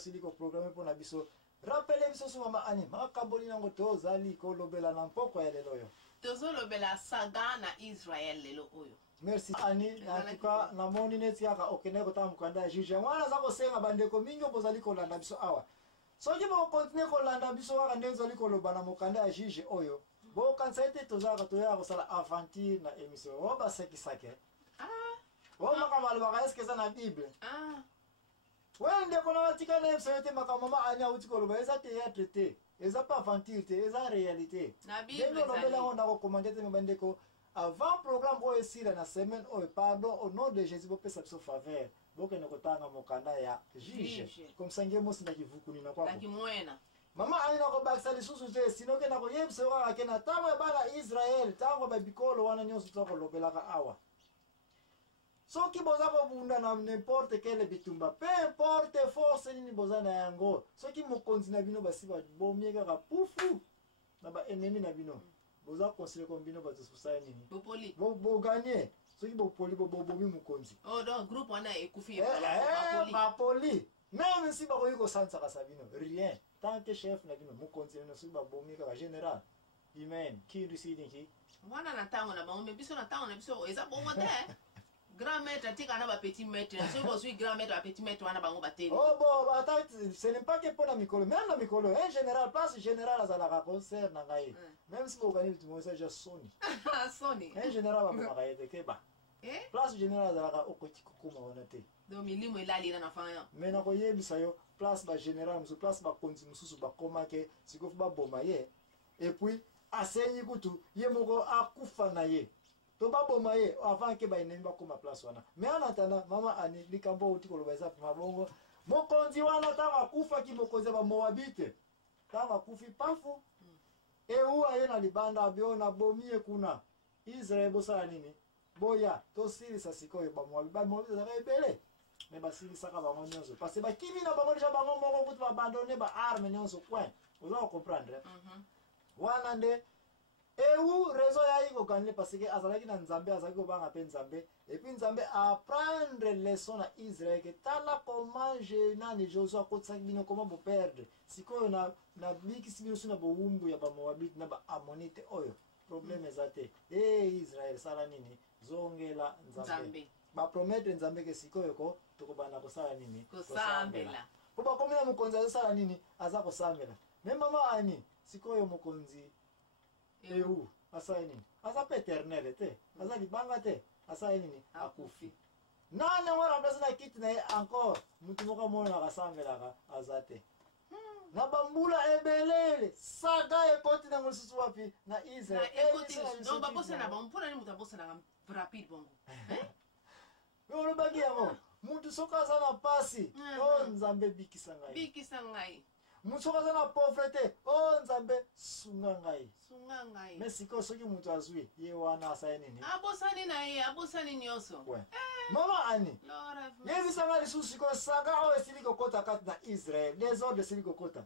siliko programme pour na biso. Rappelez biso sur mama ani, makaboli nango tozali ko lobela na mpoko ya lelo yo. Tozo lobela saga na Israel lelo oyo. Merci Ani, en tout cas na moni neti yaka okene ko tamukanda juge. Mwana za ko senga bandeko mingi bozali ko landa biso awa. Soki bo continue ko landa biso waka ndenzo liko lobana mukanda ya juge oyo. Bo kansete tozaka toya ko sala aventure na émission. O ba sekisake. O makamalo baka eske za na Bible. Wende kona watika na émission te makamama anya uti ko loba eza théâtre te. Eza pas aventure te, eza réalité. Na Bible. Ndengo lobela on na ko commander te bandeko. Avant programme aussi la semaine pardon au nom de Jésus pour sa faveur boke ne kotanga mokanda ya juge comme ça ngemo sinda kivukuni na kwako takimwena mama aina ko baksa lisusu te sino ke na ko yebse wa ke na tamo bala Israel tango ba bikolo wana nyoso tsako lobela ka awa so ki boza ko bunda na n'importe quel bitumba peu importe force ni boza na yango so ki mokonzi na bino basiba bomieka ka pufu na ba ennemi na bino boza conseiller combino ba tsusa nini bopoli bo gagner soki bopoli bobomi mukonzi oh donc groupe wana ekufi ba poli même si ba ko yiko sansa ka sabino rien tant que chef na bino mukonzi no soki ba bomi ka général humain qui risidi ki wana na tango na bango biso na tango na biso eza bongo te grand maître tika na ba petit maître so ko sui grand maître ba petit maître wana bango bateli oh bon attends ce n'est pas que pour la mikolo même la mikolo un général place général à la concert na ngai même si vous gagnez tout le monde ça soni soni un général ba ba kaite ke ba place général à la okoti kokoma wana te donc milimo elali na fanya mais na ko yebisa yo place ba général musu place ba konzi mususu ba koma ke sikofu ba boma ye et puis asenyi kutu ye moko akufa na ye to ba boma ye avant ke ba enemi ba koma place wana mais en attendant mama ani likambo uti ko lobeza mabongo mokonzi wana tanga kufa ki mokonzi ba moabite tanga kufi pafu uwa ye na libanda biona bomie kuna Israel bosala nini boya to silisa sikoyo ba moabite za ebele mais ba silisa ka bango nyonso parce que ba kimi na bango déjà bango moko kutu ba abandonner ba arme nyonso point vous allez comprendre wana nde raison ya iko gagner parce que azalaki na nzambe azalaki ko banga pe nzambe et puis nzambe apprendre leçon na Israël que tala comment je nani Joshua kotsaki bino comment bo perdre sikoyo na bikisi bino suna bo wumbu ya ba Moabite na ba Amonite oyo problème ezate Israël sala nini zongela nzambe ba promettre nzambe ke sikoyo ko tokobana ko sala nini ko sambela ko ba komina mukonzi azala nini aza ko sambela même mama ani sikoyo mukonzi asa nini asa paternel te asa libanga te asa nini akufi nana wala place na kiti na encore mutu moko mona akasambelaka aza te na bambula ebelele saga ekoti na mosusu wapi na Israel donc babosa na bampona ni mutu abosa na rapide bongo yo bagi yango mutu soka aza na pasi o nzambe bikisa ngai mutu aza na pauvreté o nzambe sunga ngai mais siko soki mutu azwi ye wana asa nini abosani na ye abosani nyonso mama ani yebisa nga lisusu siko saga oyo esili kokota kati na Israel désordre esili kokota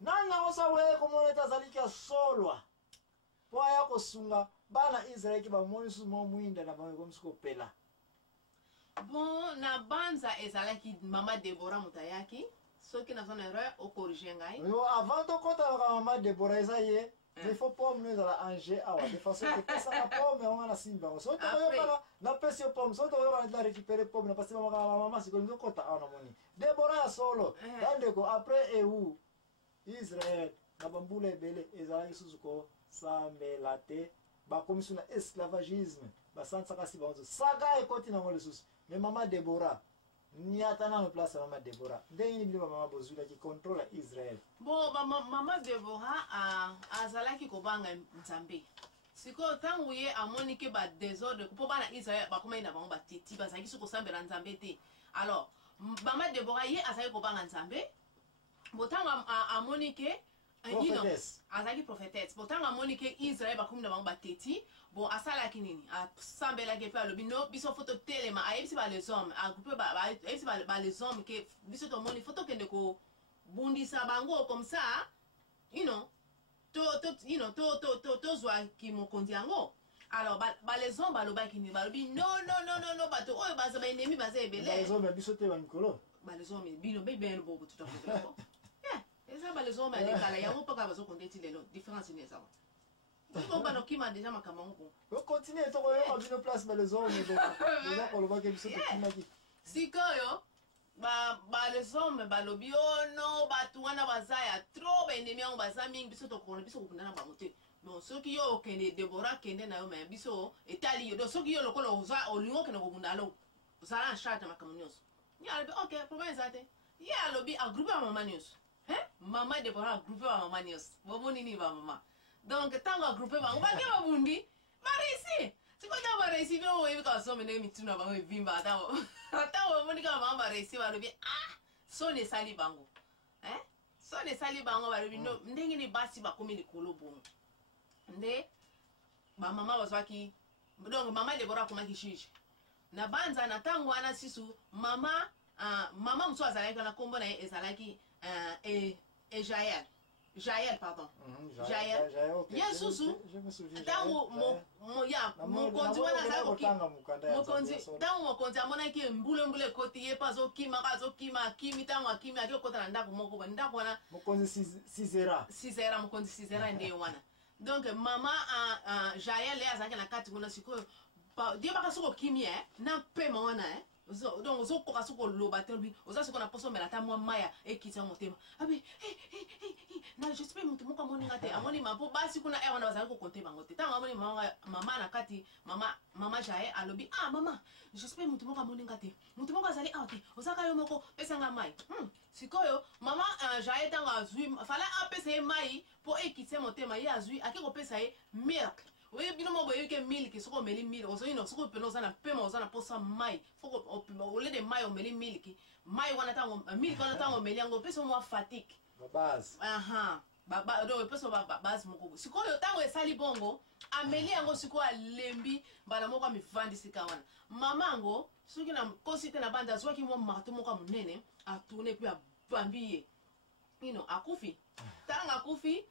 nanga osa we komoneta azaliki asolwa po aya kosunga bana Israel ki bamoni susu mo mwinda na bango komisi kopela bon na banza ezalaki mama Deborah mutayaki soki na zone erreur au corriger ngai avant to kota ka mama Deborah eza ye il faut pomme nous ala anger awa de façon que ça la pomme on a simba so to yo kana na pesi pomme so to yo kana récupérer pomme na parce que mama siko ndo kota ana moni Deborah solo dande ko après Israël na bambula ebele ezalaki susu ko sambela te ba komisu na esclavagisme ba sansa kasi ba saga ekoti na ngole susu mais mama Deborah niata na place mama Deborah ndenge ni mama bozula ki contrôle Israël bon mama Deborah azalaki ko banga nzambe siko tangu ye amoni ke ba désordre ko bana Israël ba koma ina bango ba titi ba zaki ko sambela nzambe te alors mama Deborah ye azalaki ko banga nzambe botanga amoni ke azaki prophétesse botanga amoni ke Israël ba komina bango ba titi bon asala kinini asambela ke pa lobi no biso photo telema ayebisi ba les hommes a groupe ba ayebisi ba les hommes ke biso to moni photo kende ko bundisa bango comme ça to zwa ki mokonzi yango alors ba les hommes ba loba kinini ba lobi non bato oyo baza ba ennemi baza ebele les hommes biso te ba mikolo les hommes bino be ben bobo tout à fait d'accord et ça les hommes les kala yango paka bazo compter ti lelo différence ni ça donc ba no kima déjà makamango on continue to ko yo abino place les hommes déjà ko lo ba ke biso to kima ki sikoyo ba les hommes ba lobi ono ba tuwana bazaya trop ba ennemi yango bazami biso to ko biso ko kundana ba mote bon soki yo kende Deborah kende na yo mais biso etali yo donc soki yo lokolo oza olingo kende ko kundalo osala en charge makamanyoso ya albi ok problème zate ya alobi a groupe ba mama news maman Deborah a groupe ba mama news bobo nini ba mama donc tango a groupe ba ngba ke ba bundi ba réussi siko ta ba réussi bien o ka so mene mituna ba vimba atawo moni ka mama ba réussi ba lobi so ne sali bango so ne sali bango ba lobi no ndenge ni basi ba komi likolo bongo nde ba mama bazwaki donc mama Deborah komaki juge na banza na tango wana sisu mama mama muso azalaki na kombo na ezalaki Jaël pardon Jaël ya susu tango mokonzi wana azalaki tango mokonzi amonaki mbulembule koti ye pa azokima akimi tango akimi akokota na ndako moko ba ndako wana mokonzi Sisera mokonzi Sisera nde wana donc mama Jaël azalaki na kati kuna sikoyo Dieu baka soko kimi na pema wana donc ozo koka soko loba telbi oza soko na poso melata mwa maya ekitsa motema abi na j'espère mutu moko moni ngate amoni mapo basi kuna wana bazali ko konte bango te tango amoni mama na kati mama Jae alobi mama j'espère mutu moko moni ngate mutu moko azali te ozaka yo moko pesanga mai sikoyo mama Jae tango azui fala apesa mai po ekitsa motema ye azui akiko pesa ye milk oui bino mo boye ke milk soko meli milk ozo ino soko peno sana pema ozana posa mai foko ole de mai o meli milk mai wana tango milk wana tango meli yango peso mo fatigue base baba do peso base moko sikoyo tango esali bongo ameli yango siko alembi bala moko mivandi sika wana mamango soki na kosite na banda zwaki mo marto moko munene a tourner puis a bambiye akufi tanga akufi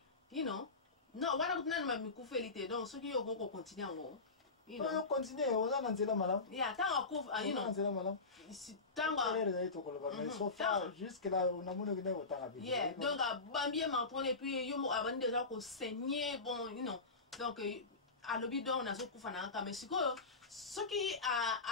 non wana kutina na mikufelite donc soki yo ko continue ngo yo continue oza na nzela malamu ya tanga ko na nzela malamu tanga rere to ko ba mais so far jusque là on a mon que on tanga bien yeah donc bambie m'entendre et puis yo avant déjà ko saigner bon donc alobi donc na so kufa na kama sikoyo soki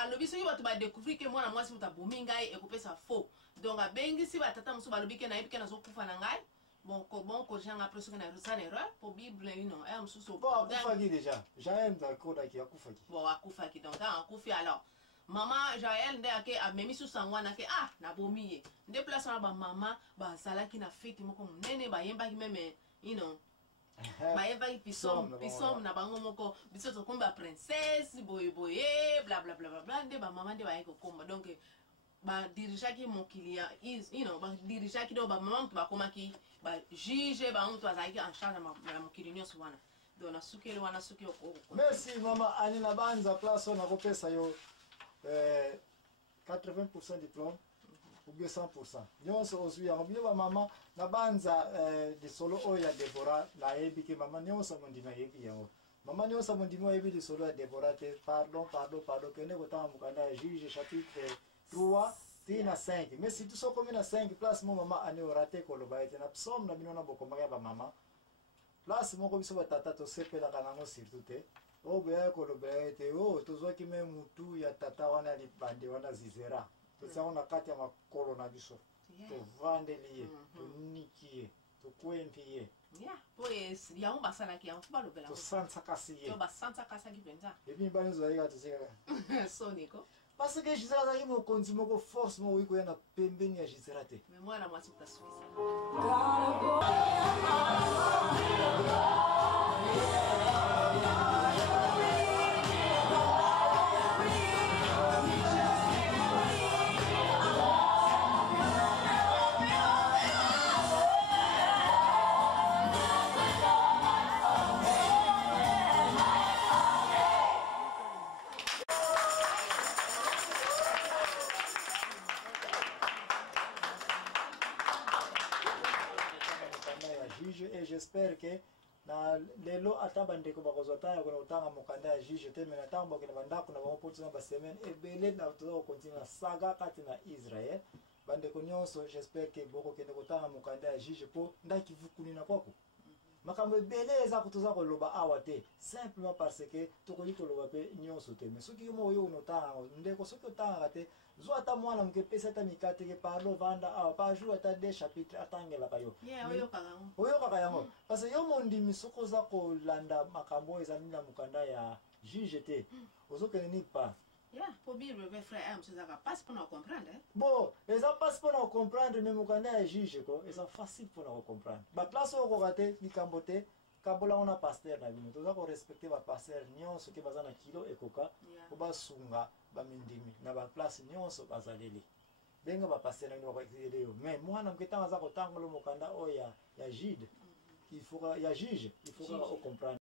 alobi soki bato ba découvrir que mwana mwasi mutabomi ngai ekopesa faux donc abengi si batata muso balobi ke na yebi ke na so kufa na ngai bon corrigeant après ce qu'on a reçu erreur pour Bible am sous bon akufaki déjà Jaël d'accord qui akufaki bon akufaki donc akufi alors maman Jaël nde ake amemi sous sangwana ke na bomiye nde place na ba mama ba salaki na fête moko munene ba yemba ki meme ba yemba ki pisom na bango moko biso to komba princesse boye bla bla bla bla nde ba mama nde ba yeko komba donc ba dirijaki mokilia ba dirijaki do ba mama to ba komaki ba juge ba mtu azaki en charge na mokili nyonso wana do na sukeli wana suki merci mama ani na banza place on a kopesa yo 80% diplôme ou bien 100% nyonso ozwi yango bino ba mama na banza de solo oya Deborah la yebi ke mama nyonso mondima yebi yango mama nyonso mondima yebi de solo ya Deborah te pardon kende kotanga mukanda ya juge chapitre 3 tina 5 mais si tu so comme na 5 place mo mama ani orate ko lo baete na psom na bino na bokoma ya ba mama place mo ko biso batata to sepela kana ngo surtout te o be ko lo baete to zo ki me mutu ya tata wana li bande wana zizera to sa ona kati ya makolo na biso to vandelier to nikie to kwempie pues ya umba sana ki ya ba lo bela to sansa kasiye to ba sansa kasaki benza ebi ba nzo ya to seka soniko parce que Gisela azalaki mokonzi moko force moko oyi koya na pembeni ya Gisela te mais mwana mwasi kutasukisa et j'espère que na lelo ataba ndeko bakozotana kuna utanga mokanda ya juge te mais natanga bakena bandako na bango potina ba semaine ebele na to continuer saga kati na Israël bandeko nyonso j'espère que bokokende kotanga mokanda ya juge mpo ndakivukuni na kwako makambo ebele eza toza koloba awa te simplement parce que tokoki koloba mpe nyonso te mais soki mo oyo onotanga ndeko soki otangaka te zwa ata mwana moke epesi ata mikate ke parlo vanda awa par jour ata 2 chapitre atangelaka yo oyokaka yango parce que yo mondimi soki oza kolanda makambo oyo ezali na mokanda ya juge te ozokende nini pa bon eza mpasi mpona kocomprendre mais mokanda ya juge ko eza facile mpona kocomprendre baplace oyo okoka te likambo te kabolango na paster na bino toza korespecte bapaster nyonso ke baza na kilo ekoka po basunga bamindimi na baplace nyonso bazaleli benga bapaster na bino bakoexile yo mais mwana moke ntango aza kotangola mokanda oyo ya juge il faut ocomprendre